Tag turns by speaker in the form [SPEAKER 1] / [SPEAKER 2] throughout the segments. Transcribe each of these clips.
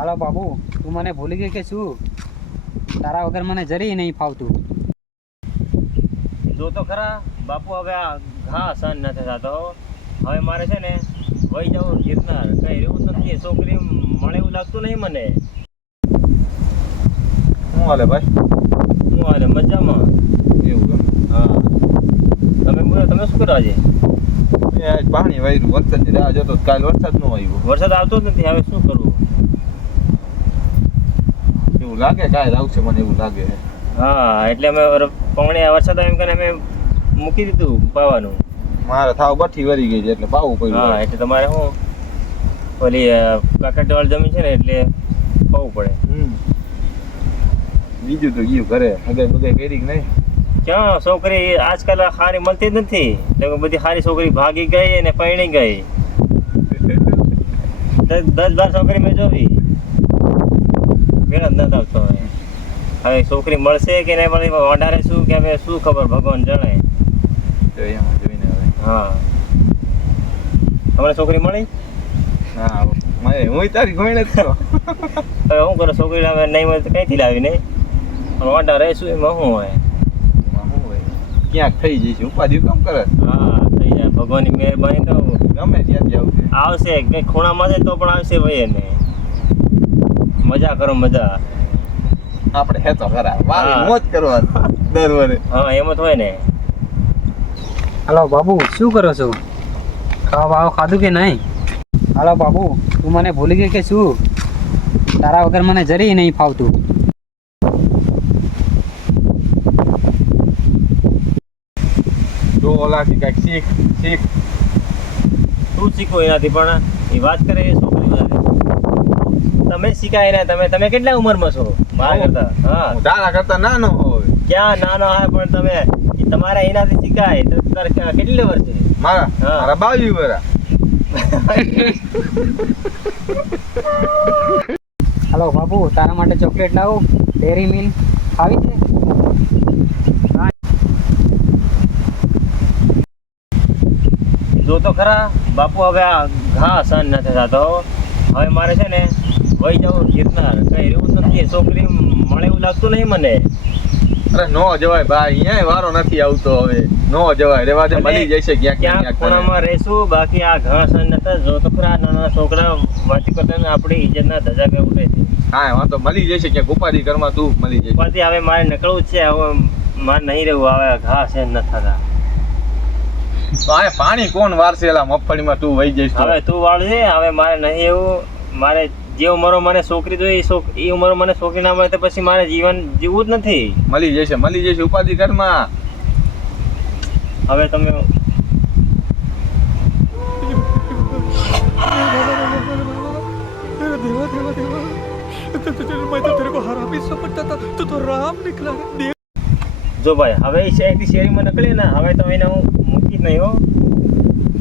[SPEAKER 1] હાલો બાબુ તું મને ભૂલી ગઈ કે શું? તારા વગર મને જરી નહીં ફાવતું.
[SPEAKER 2] જો તો ખરા બાપુ હવે આ ઘા સહન નથી થતો હવે મારે છે ને વહી જવું ગિરનાર. કઈ રહેવું જ નથી છોકરી મળે એવું લાગતું નહીં મને.
[SPEAKER 3] શું હાલે ભાઈ?
[SPEAKER 2] શું હાલે મજામાં?
[SPEAKER 3] એવું
[SPEAKER 2] હા. તમે બોલો તમે શું કરો આજે?
[SPEAKER 3] પાણી વાયરું વરસાદ રાહ જતો તો કાલ વરસાદ નો આવ્યો.
[SPEAKER 2] વરસાદ આવતો જ નથી હવે શું કરવું?
[SPEAKER 3] એવું લાગે કાંઈ આવશે મને એવું લાગે.
[SPEAKER 2] હા એટલે અમે આ વરસાદ એમ કરીને અમે મૂકી દીધું પાવાનું.
[SPEAKER 3] મારે થાવ બઠી વરી ગઈ છે એટલે પાવું
[SPEAKER 2] હા એટલે તમારે શું ઓલી કાકડિયાવાળી જમીન છે ને એટલે પાવું પડે.
[SPEAKER 3] બીજું તો ગયું ઘરે હગાઈ બગાઈ કરી કે નહીં?
[SPEAKER 2] ક્યાં છોકરી આજકાલ સારી મળતી જ નથી. એટલે બધી સારી છોકરી ભાગી ગઈ અને પરણી ગઈ. દસ બાર છોકરી મેં જોવી. મેળ જ નથી આવતો હવે. હવે છોકરી મળશે કે નહીં મળે વધારે શું કે હવે શું ખબર ભગવાન જાણે.
[SPEAKER 3] તો જોઈને હવે.
[SPEAKER 2] હા. હમણાં છોકરી મળી?
[SPEAKER 3] હા હું તારી ગોઈને જ
[SPEAKER 2] હવે શું કરો છોકરી હવે નહીં મળે તો કંઈથી લાવી નહીં? પણ વાંટા રહેશું એમાં શું હોય?
[SPEAKER 3] ક્યાંક થઈ જઈશ ઉપાધિ કામ કરે?
[SPEAKER 2] હા થઈ જાય. ભગવાનની મહેરબાની તો
[SPEAKER 3] ગમે ત્યાં આવશે
[SPEAKER 2] આવશે કંઈક ખૂણામાં છે તો પણ આવશે ભાઈ એને મજા કરો મજા.
[SPEAKER 3] આપણે હેતો ખરા. વાલી મોજ કરવા દર વરે
[SPEAKER 2] હા એમ જ હોય ને.
[SPEAKER 1] હાલો બાબુ શું કરો છો? ખાવા બાવા ખાધું કે નહીં? હાલો બાબુ તું મને ભૂલી ગઈ કે શું? તારા વગર મને જરી નહીં ફાવતું.
[SPEAKER 3] ઓલા કાંઈક શીખ શીખ.
[SPEAKER 2] શું શીખો એનાથી પણ? એ વાત કરે વધારે તમે જ શીખાય ને તમે તમે કેટલા ઉંમરમાં છો? મારા કરતા હા.
[SPEAKER 3] તારા કરતા નાનો હોય.
[SPEAKER 2] ક્યાં નાનો હોય પણ તમે તમારા તમારે એનાથી શીખાય. તો કેટલી વર્ષ છે?
[SPEAKER 3] મારા
[SPEAKER 2] હા.
[SPEAKER 3] મારા બાવી વરા.
[SPEAKER 1] હાલો બાપુ તારા માટે ચોકલેટ લાવો. ડેરી મિલ આવી છે?
[SPEAKER 2] જો તો ખરા બાપુ હવે આ ઘા સહન નથી થતો હવે મારે છે ને વહી જાવ ગિરનાર કઈ રહેવું નથી. છોકરી મળે એવું લાગતું નહીં મને.
[SPEAKER 3] અરે નો જવાય ભાઈ. અહીંયા વારો નથી આવતો હવે. નો જવાય. રેવા દે મળી જશે
[SPEAKER 2] ક્યાં
[SPEAKER 3] ક્યાં
[SPEAKER 2] ખૂણામાં રહેશું. બાકી આ ઘાસ સહન જો છોકરા નાના છોકરા વાંચી કરતા આપણી ઇજ્જતના ધજા કે ઉડે છે.
[SPEAKER 3] હા વાંધો મળી જશે ક્યાંક. ઉપાધિ ઘરમાં તું મળી જશે.
[SPEAKER 2] ઉપાધિ હવે મારે નીકળવું છે. હવે મારે નહીં રહેવું. હવે ઘાસ એ ન થતા.
[SPEAKER 3] તો આ પાણી કોણ વારસે એલા મગફળીમાં તું વહી જઈશ
[SPEAKER 2] હવે તું વાળજે. હવે મારે નહીં એવું મારે જે ઉંમરો મને છોકરી જોઈએ એ ઉંમરો મને છોકરી ના મળે તો પછી મારે જીવન જીવવું જ નથી.
[SPEAKER 3] મળી જશે મળી જશે ઉપાધિ ઘરમાં.
[SPEAKER 2] હવે તમે જો ભાઈ હવે એ શહેરથી શેરીમાં નીકળે ને હવે તો એને હું મૂકી જ નહીં હો.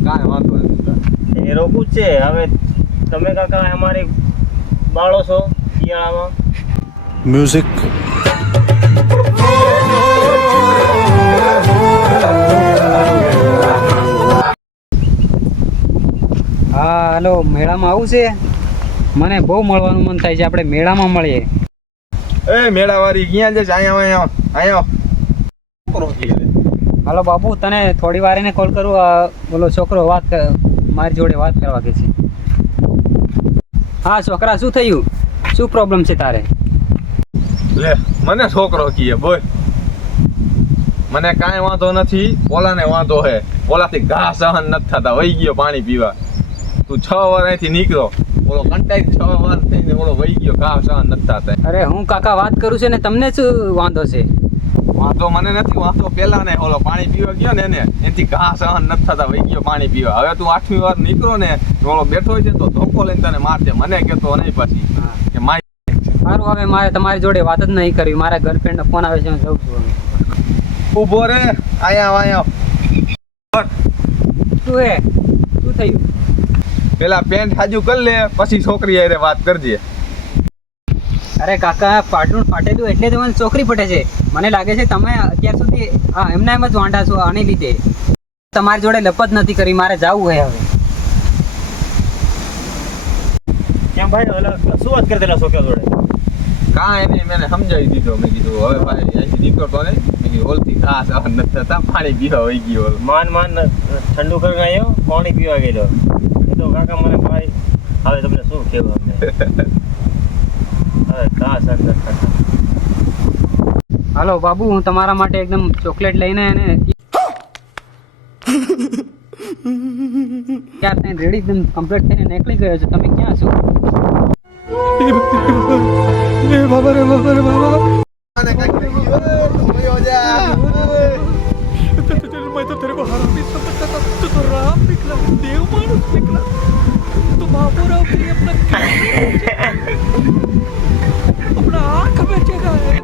[SPEAKER 3] કાંઈ વાંધો
[SPEAKER 2] એ રોકવું છે. હવે તમે કાકા અમારી માણો છો શિયાળામાં?
[SPEAKER 4] મ્યુઝિક
[SPEAKER 1] હા હલો મેળામાં આવું છે? મને બહુ મળવાનું મન થાય છે આપણે મેળામાં મળીએ.
[SPEAKER 3] એ મેળાવાળી ક્યાં જશે અહીંયા અહીંયા અહીંયા.
[SPEAKER 1] હાલો બાપુ તને થોડી વાર એને કોલ કરું બોલો છોકરો વાત મારી જોડે વાત કરવા કે છે. હા છોકરા શું થયું? શું પ્રોબ્લેમ છે તારે?
[SPEAKER 3] લે મને છોકરો કીએ બોલ. મને કાંઈ વાંધો નથી ઓલાને વાંધો હે. ઓલાથી ઘા સહન નથી થતા વહી ગયો પાણી પીવા. તું છ વાર અહીંથી નીકળો. ઓલો કંટાઈ છ વાર થઈને ઓલો વહી ગયો ઘા સહન નથી થતા.
[SPEAKER 1] અરે હું કાકા વાત કરું છું ને તમને શું વાંધો છે?
[SPEAKER 3] વાંધો મને નથી વાંધો પેલા ને ઓલો પાણી પીવા ગયો ને એને એનાથી ઘા સહન નથી થતા વહી ગયો પાણી પીવા. હવે તું આઠમી વાર નીકળો ને ઓલો બેઠો છે તો ધોકો લઈને તને મારશે. મને કેતો નહીં પછી કે માય
[SPEAKER 1] સારું હવે મારે તમારી જોડે વાત જ નહીં કરવી. મારા ગર્લફ્રેન્ડનો ફોન આવે છે હું જઉં છું.
[SPEAKER 3] ઊભો રે. અહીંયા આયા.
[SPEAKER 1] શું હે? શું થયું?
[SPEAKER 3] પેલા પેન્ટ હાજુ કરી લે પછી છોકરી હારે વાત કરજે.
[SPEAKER 1] અરે કાકા પાટલું ફાટેલું એટલે તો મને છોકરી પટે છે. મને લાગે છે તમે અત્યાર સુધી હા એમના એમ જ વાંઢા છો આને લીધે. તમારી જોડે લપત નથી કરી મારે જવું હે હવે
[SPEAKER 2] કેમ કેમ ભાઈ ઓલા શું વાત કરી દેલા છોકરા જોડે.
[SPEAKER 3] કાંઈ નહીં મેં સમજાવી દીધો મેં કીધું હવે ભાઈ અહીંથી નીકળતો નહીં. મેં કીધું ઓલથી ખાસ નથી થતા પાણી પીવા વહી ગયો.
[SPEAKER 2] માન માન ઠંડુ કરીને આવ્યો પાણી પીવા ગયેલો. એ તો કાકા મને ભાઈ હવે તમને શું કહેવું અમને? હવે ખાસ અંદર
[SPEAKER 1] હાલો બાબુ હું તમારા માટે એકદમ ચોકલેટ લઈને અને રેડી એકદમ કમ્પ્લીટ થઈને નીકળી ગયો છે તમે ક્યાં છો
[SPEAKER 4] રે બાબા રે બાબા રે બાબા
[SPEAKER 3] मैं तो तेरे को हराम नहीं समझता
[SPEAKER 4] था तो तो राम निकला देव मानुस निकला तो बाबू राव के अपना अपना आंख बेचेगा है